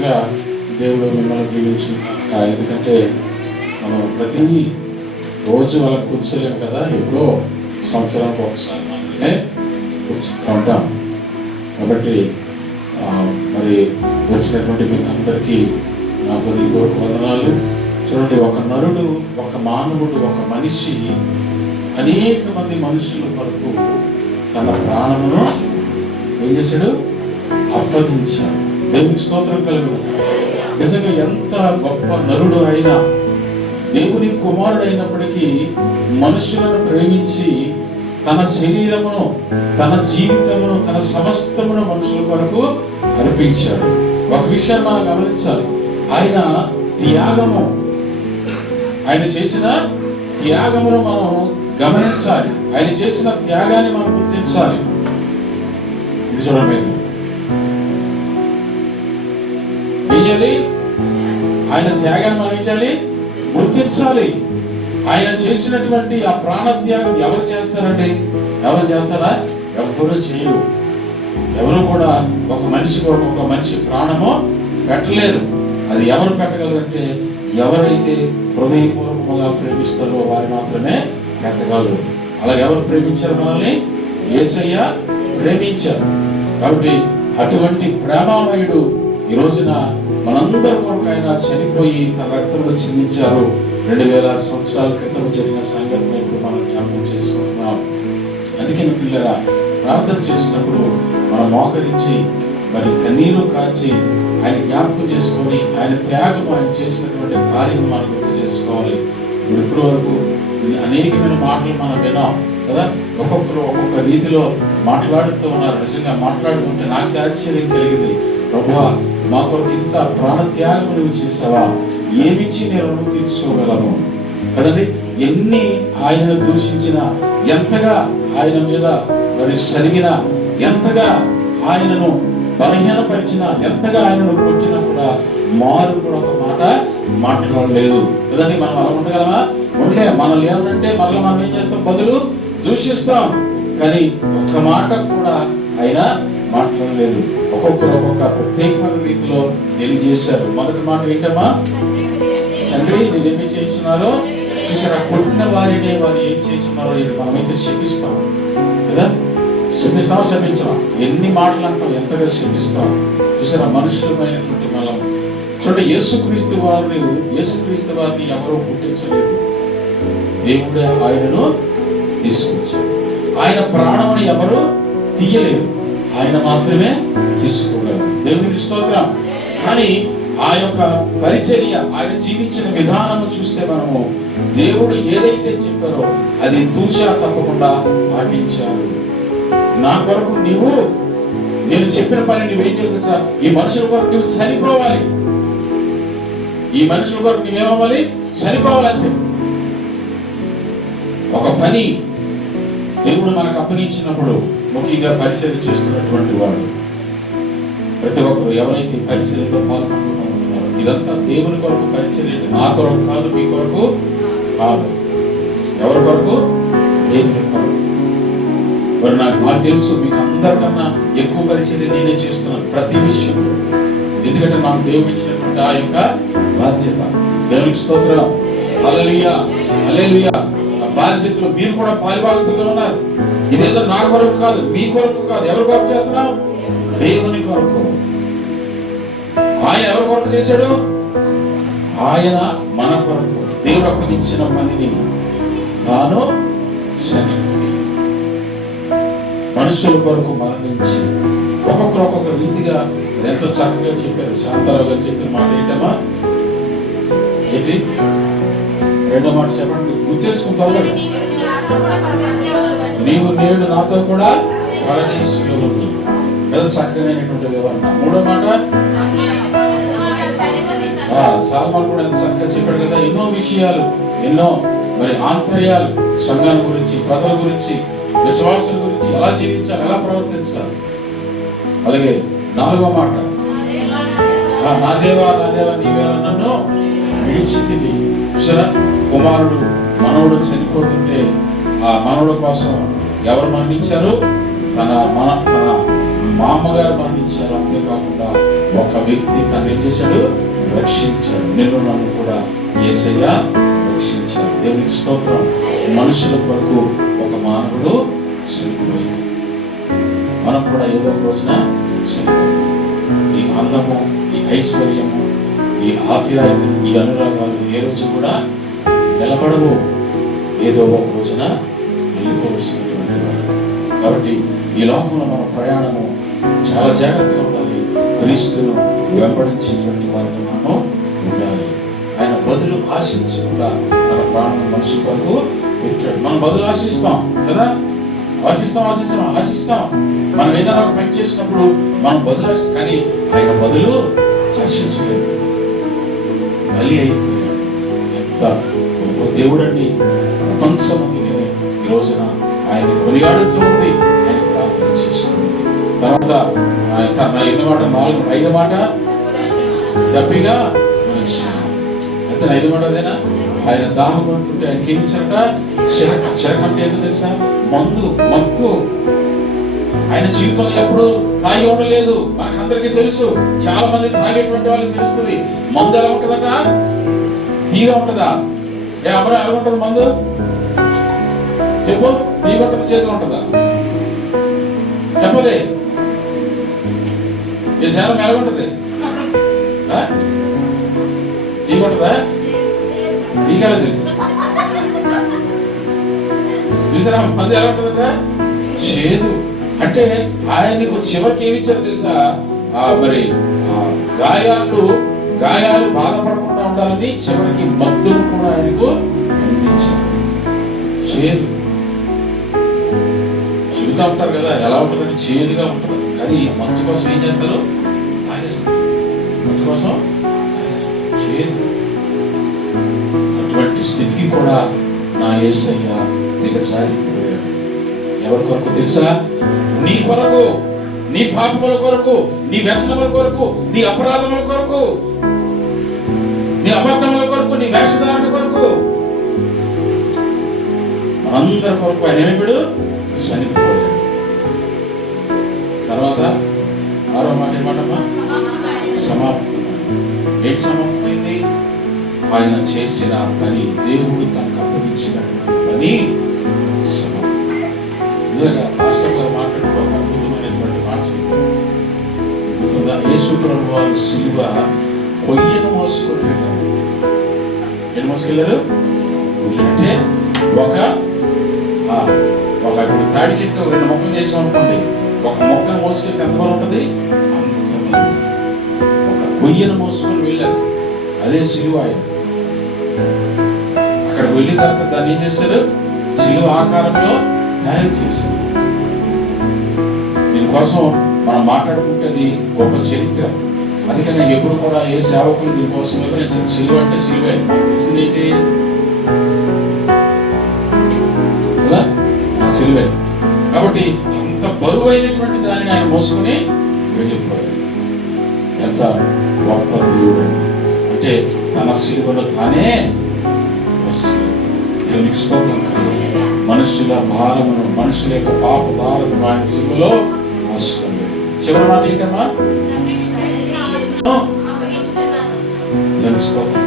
నిజంగా దేవుడు మిమ్మల్ని దీవించి ఎందుకంటే మనం ప్రతి రోజు వాళ్ళకి కూర్చోలేము కదా? ఎప్పుడో సంవత్సరానికి ఒకసారి మాత్రమే కూర్చుంటూ. ఉంటాం కాబట్టి మరి వచ్చినటువంటి మీకు అందరికీ నా హృదయపూర్వక వందనాలు. చూడండి ఒక నరుడు ఒక మానవుడు ఒక మనిషి అనేక మంది మనుషుల వరకు తన ప్రాణమును ఏం చేశాడు? అప్పగించాడు. దేవునికి స్తోత్రం కలుగు నిజంగా ఎంత గొప్ప నరుడు అయినా దేవుని కుమారుడు అయినప్పటికీ మనుషులను ప్రేమించి తన శరీరమును తన జీవితమును తన సమస్తమును మనుషుల కొరకు అర్పించాడు. ఒక విషయాన్ని మనం గమనించాలి. ఆయన త్యాగము ఆయన చేసిన త్యాగమును మనం గమనించాలి. ఆయన చేసిన త్యాగాన్ని మనం గుర్తించాలి. ఇది చూడండి. చేయాలి. ఆయన త్యాగాన్ని మనం ఏం చేయాలి గుర్తించాలి. ఆయన చేసినటువంటి ఆ ప్రాణత్యాగం ఎవరు చేస్తారండి? ఎవరు చేస్తారా? ఎవరు చేయరు. ఎవరు కూడా ఒక మనిషి కొరకు ఒక మనిషి ప్రాణము పెట్టలేరు. అది ఎవరు పెట్టగలరంటే ఎవరైతే హృదయపూర్వకంగా ప్రేమిస్తారో వారు మాత్రమే పెట్టగలరు. అలాగే ఎవరు ప్రేమించారు మనల్ని? ఏసయ్య ప్రేమించారు. కాబట్టి అటువంటి ప్రేమామయుడు ఈ రోజున మనందరి కొరకు ఆయన చనిపోయి తన రక్తంలో చిందించారు. రెండు వేల సంవత్సరాల క్రితం జరిగిన సంఘటన ఇప్పుడు మనం జ్ఞాపకం చేసుకుంటున్నాం. అందుకే పిల్లల పిల్లరా ప్రార్థన చేసినప్పుడు మనం మోకరించి మరి కన్నీరు కార్చి ఆయన జ్ఞాపకం చేసుకొని ఆయన త్యాగం ఆయన చేసినటువంటి కార్యం మనం గుర్తు చేసుకోవాలి. ఇప్పుడు ఇప్పటి వరకు అనేకమైన మాటలు మనం విన్నాం కదా? ఒక్కొక్కరు ఒక్కొక్క రీతిలో మాట్లాడుతూ ఉన్నారు. నిజంగా మాట్లాడుతుంటే నాకు ఆశ్చర్యం కలిగింది. ప్రభు మా కొరకు ఇంత ప్రాణత్యాగం నువ్వు చేసావా? ఏమిచ్చి నేను రుణం తీర్చుకోగలను? కదండి ఎన్ని ఆయనను దూషించిన ఎంతగా ఆయన మీద మరి సరిగిన ఎంతగా ఆయనను బలహీనపరిచిన ఎంతగా ఆయనను కొట్టినా కూడా మారు కూడా ఒక మాట మాట్లాడలేదు. కదండి మనం అలా ఉండగలమా? ఉండలే మనల్ని ఏమనంటే మళ్ళీ మనం ఏం చేస్తాం? బదులు దూషిస్తాం. కానీ ఒక్క మాట కూడా ఆయన మాట్లాడలేదు. ఒక్కొక్కరు ఒక్కొక్క ప్రత్యేకమైన రీతిలో తెలియజేశారు. మొదటి మాట ఏంటమ్మా? తండ్రి ఏమి చేయించున్నారో చూసారా? కొట్టిన వారినే వారు ఏం చేయించున్నారో ఇది మనమైతే శపిస్తాం కదా? శపిస్తామా శపించాం ఎన్ని మాటలు అంటాం ఎంతగా శపిస్తాం చూసారా? మనుషులమైనటువంటి మనం. చూడండి యేసుక్రీస్తు వారిని యేసుక్రీస్తు వారిని ఎవరో పుట్టించలేదు. దేవుడే ఆయనను తీసుకొచ్చాడు. ఆయన ప్రాణమును ఎవరు తీయలేదు. ఆయన మాత్రమే తీసుకోగలరు దేవునికి స్తోత్రం. కానీ ఆ యొక్క పరిచర్య ఆయన జీవించిన విధానము చూస్తే మనము దేవుడు ఏదైతే చెప్పారో అది తూచా తప్పకుండా పాటించారు. నా కొరకు నీవు నేను చెప్పిన పని నువ్వేం చేయాలి సార్ ఈ మనుషుల కొరకు నువ్వు చనిపోవాలి. ఈ మనుషుల కొరకు నువ్వేమవ్వాలి చనిపోవాలంతే. ఒక పని దేవుడు మనకు అప్పగించినప్పుడు ముఖ్యంగా పరిచయం చేస్తున్నటువంటి వారు. ప్రతి ఒక్కరు ఎవరైతే పరిచర్యలో పాల్గొంటున్నారో ఇదంతా దేవుని కొరకు పరిచర్య నా కొరకు కాదు మీ కొరకు కాదు. ఎవరి కొరకు? దేవుని కొరకు. మరి నాకు నాకు తెలుసు మీకు అందరికన్నా ఎక్కువ పరిచర్య నేనే చేస్తున్నాను ప్రతి విషయంలో. ఎందుకంటే నాకు దేవుడు ఇచ్చినటువంటి ఆ యొక్క బాధ్యత. దేవునికి స్తోత్రం. అలలియా అలలియా ఆ బాధ్యతలో మీరు కూడా పాలిభాగస్తులుగా ఉన్నారు. ఇదేదో నా కొరకు కాదు మీ కొరకు కాదు. ఎవరి కొరకు చేస్తున్నావు? దేవుని కొరకు. ఆయన ఎవరి కొరకు చేశాడు? ఆయన మన కొరకు. దేవుడు అప్పగించిన పనిని తాను చనిపోయి మనుషుల కొరకు మరణించి ఒక్కొక్కరు ఒక్కొక్క రీతిగా ఎంత చక్కగా చెప్పారు. శాంతారావు గారు చెప్పిన మాట ఏంటమ్మా? ఏంటి? రెండో మాట చెప్పండి. గుర్తు చేసుకుంటారు నీవు నేడు నాతో కూడా పరదేశంలో ఉంది ఎంత చక్కనైనటువంటి వివరణ మూడో మాట సాల్మాన్ కూడా ఎంత చక్కగా చెప్పాడు కదా ఎన్నో విషయాలు ఎన్నో మరి ఆంతర్యాలు సంఘాల గురించి ప్రజల గురించి విశ్వాసం గురించి ఎలా జీవించాలి ఎలా ప్రవర్తించాలి. అలాగే నాలుగో మాట నా దేవా నా దేవా నీవేళ నన్ను విడిచితివి. తిని కుమారుడు మనవుడు చనిపోతుంటే ఆ మనవుడు కోసం ఎవరు మరణించారు? తన మన తన మా అమ్మగారు మరణించారు. అంతేకాకుండా ఒక వ్యక్తి తను ఏం చేశాడు? రక్షించాడు. నిన్ను నన్ను కూడా ఏసయ్య రక్షించాడు. దేవునికి స్తోత్రం. మనుషుల కొరకు ఒక మానవుడు చనిపోయాడు. మనం కూడా ఏదో ఒక రోజున చనిపోతాం. ఈ అందము ఈ ఐశ్వర్యము ఈ ఆప్యాయతలు ఈ అనురాగాలు ఏ రోజు కూడా నిలబడవు. ఏదో ఒక రోజున వెళ్ళిపోవలసినటువంటి కాబట్టి ఈ లోకంలో మన ప్రయాణము చాలా జాగ్రత్తగా ఉండాలి. క్రీస్తును వెంబడించేటువంటి వారిని మనం ఉండాలి. ఆయన బదులు ఆశించకుండా మన ప్రాణం మనిషి కొరకు పెట్టాడు. మనం బదులు ఆశిస్తాం కదా? ఆశిస్తాం ఆశించాం ఆశిస్తాం. మనం ఏదైనా ఒక పని చేసినప్పుడు మనం బదులు కానీ ఆయన బదులు ఆశించలేదు. బలి అయిపోయాడు. ఎంత గొప్ప దేవుడండి. ప్రపంచమందుకే రోజున ఆయన కొనియాడుతూ ఉంది. ఆయన ప్రార్థన చేస్తుంది. తర్వాత ఆయన తన ఐదు మాట నాలుగు ఐదు మాట దప్పిగా ఎంత ఐదు మాట అదేనా? ఆయన దాహం ఉంటుంటే ఆయన ఏమి చిరక చిరక అంటే ఏంటో తెలుసా? మందు మత్తు. ఆయన జీవితంలో ఎప్పుడు తాగి ఉండలేదు. మనకందరికీ తెలుసు. చాలా మంది తాగేటువంటి వాళ్ళకి తెలుస్తుంది. మందు ఎలా ఉంటుందట? తీగా ఉంటుందా? ఏ అమరా ఎలా ఉంటుంది మందు? చెప్పు తీగ ఉంటుంది? ఉంటుందా చెప్పలే ఈ శాలం ఎలా ఉంటుంది. ఆ? నీకెలా తెలుసు? చూసారా మంది ఎలా ఉంటుందట? చేదు. అంటే ఆయనకు చివరికి ఏమి ఇచ్చారు తెలుసా? ఆ మరి ఆ గాయాలు గాయాలు బాధపడకుండా ఉండాలని చివరికి మత్తును కూడా ఆయనకు అందించారు. చేదు. చెబుతా ఉంటారు కదా ఎలా ఉంటుందంటే చేదుగా ఉంటుంది. కానీ మత్తు కోసం ఏం చేస్తారు? తాగేస్తారు మత్తు కోసం తాగేస్తారు చేదు. అటువంటి స్థితికి కూడా నా ఏసయ్య దిగజారిపోయాడు ఎవరి కొరకు తెలుసా? నీ కొరకు నీ పాపముల కొరకు నీ వ్యసనముల కొరకు నీ అపరాధముల కొరకు నీ అబద్ధముల కొరకు నీ వేషధారణ కొరకు. అందరి కొరకు ఆయన ఏమిడు చనిపోయాడు. తర్వాత ఆరో మాట ఏమాటమ్మా? సమాప్తం ఏంటి సమాప్తమైంది? ఆయన చేసిన పని దేవుడు తనకు అప్పగించినటువంటి పని సమాప్తం ఇందులో మాస్టర్ గారు మాట్లాడుతూ ఒక అద్భుతమైనటువంటి మాట చెప్పారు. గుర్తుందా? యేసు ప్రభు వారు సిలువ కొయ్యను మోసుకొని వెళ్ళారు. ఏం మోసుకెళ్ళారు? అంటే ఒక ఒక ఇప్పుడు తాడి చెట్టు రెండు మొక్కలు చేసాం అనుకోండి ఒక మొక్కను మోసుకెళ్తే ఎంత బరువు ఉంటుంది? అంత బరువు ఒక కొయ్యను మోసుకొని వెళ్ళారు అదే సిలువ ఆయన అక్కడ వెళ్ళిన తర్వాత దాన్ని ఏం చేశారు? సిలువ ఆకారంలో తయారు చేశారు. దీనికోసం మనం మాట్లాడుకుంటేది గొప్ప చరిత్ర. అందుకని ఎప్పుడు కూడా ఏ సేవకులు దీనికోసం వివరించారు. సిలువ అంటే సిలువే. తెలిసింది ఏంటి? సిలువే. కాబట్టి అంత బరువైనటువంటి దానిని ఆయన మోసుకొని వెళ్ళిపోయాడు. ఎంత గొప్ప దేవుడు అండి అంటే తన సిలువను తానే. దేవునికి స్తోత్రం కలుగు. మనుషుల భారమును మనుషుల యొక్క పాప భారమును ఆయన సిలువలో మోసుకొని చివరి మాట ఏంటమ్మా? దేవునికి స్తోత్రం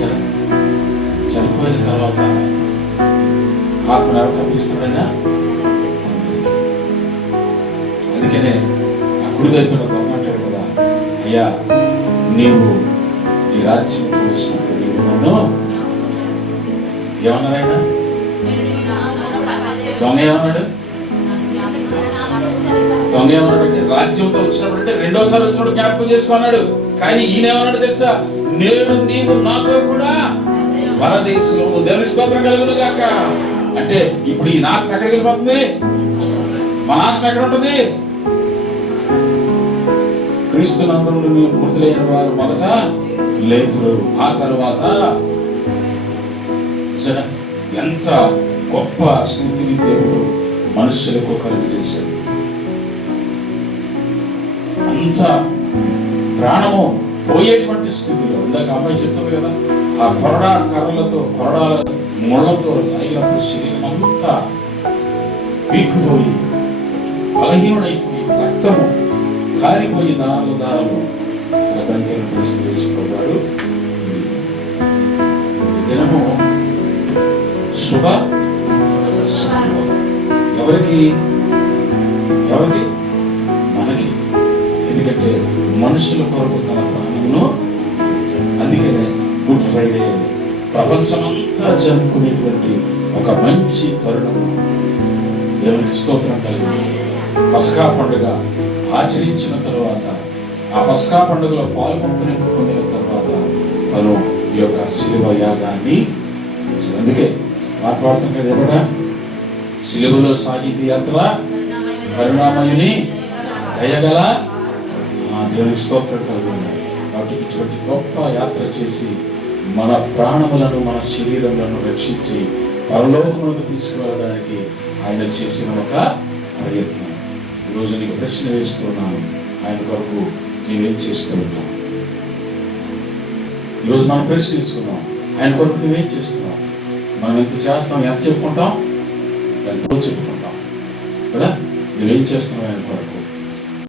సరే. చనిపోయిన తర్వాత ఆత్మను ఎవరికి అప్పగిస్తాడైనా కుడి దగ్గర దొంగ కదా అయ్యా నీవు నీ రాజ్యం వచ్చినప్పుడు నీవు నన్ను ఏమన్నాడు దొంగ ఏమన్నాడు? దొంగ ఏమన్నాడంటే రాజ్యంతో వచ్చినప్పుడు అంటే రెండోసారి వచ్చినప్పుడు జ్ఞాపకం చేసుకున్నాడు కానీ ఈయన ఏమన్నాడు తెలుసా? నేను నీవు నాతో కూడా పరదేశంలో దేవుని స్తోత్రం కలుగును గాక. అంటే ఇప్పుడు ఈ నాకు ఎక్కడికి వెళ్ళిపోతుంది? మన ఆత్మ ఎక్కడ ఉంటుంది? క్రీస్తు నందుడు మృతులైన వారు మొదట లేతురు ఆ తర్వాత ఎంత గొప్ప స్థితిని దేవుడు మనుషులకు కలుగజేశాడు. అంత ప్రాణము పోయేటువంటి స్థితిలో ఇందాక అమ్మాయి చెప్తుంది కదా ఆ కొరడా కర్రలతో కొరడాల ముళ్ళతో లాగినప్పుడు శరీరం అంతా పీక్కుపోయి బలహీనుడైపోయి రక్తము కారిపోయి దారులు దారులు తన బంకెను తీసుకువేసుకోవారు దినము శుభ ఎవరికి? ఎవరికి? మనకి. ఎందుకంటే మనుషుల కొరకు తన ప్రాణమును అందుకనే గుడ్ ఫ్రైడే ప్రపంచమంతా జరుపుకునేటువంటి ఒక మంచి తరుణం దేవునికి స్తోత్రం కలిగి. పసకా పండుగ ఆచరించిన తరువాత ఆ పస్కా పండుగలో పాల్గొంటుని పొందిన తర్వాత తను ఈ యొక్క శిలువ యాగాన్ని అందుకే మాట్లాడుతాం కదా ఎవడా శిలువలో సాగింది యాత్ర కరుణామయుని దయగల దేవుని దేవునికి స్తోత్రం కలుగును. కాబట్టి ఇటువంటి గొప్ప యాత్ర చేసి మన ప్రాణములను మన శరీరములను రక్షించి పరలోకములకు తీసుకువెళ్ళడానికి ఆయన చేసిన ఒక ప్రయత్నం. ఈరోజు నీకు ప్రశ్న వేస్తున్నాను. ఆయన కొరకు నీవేం చేస్తున్నావు ఈరోజు మనం ప్రశ్న తీసుకున్నాం ఆయన కొరకు నువ్వేం చేస్తున్నావు? మనం ఎంత చేస్తాం ఎంత చెప్పుకుంటాం? ఎంతో చెప్పుకుంటాం. కదా? నువ్వేం చేస్తున్నావు ఆయన కొరకు?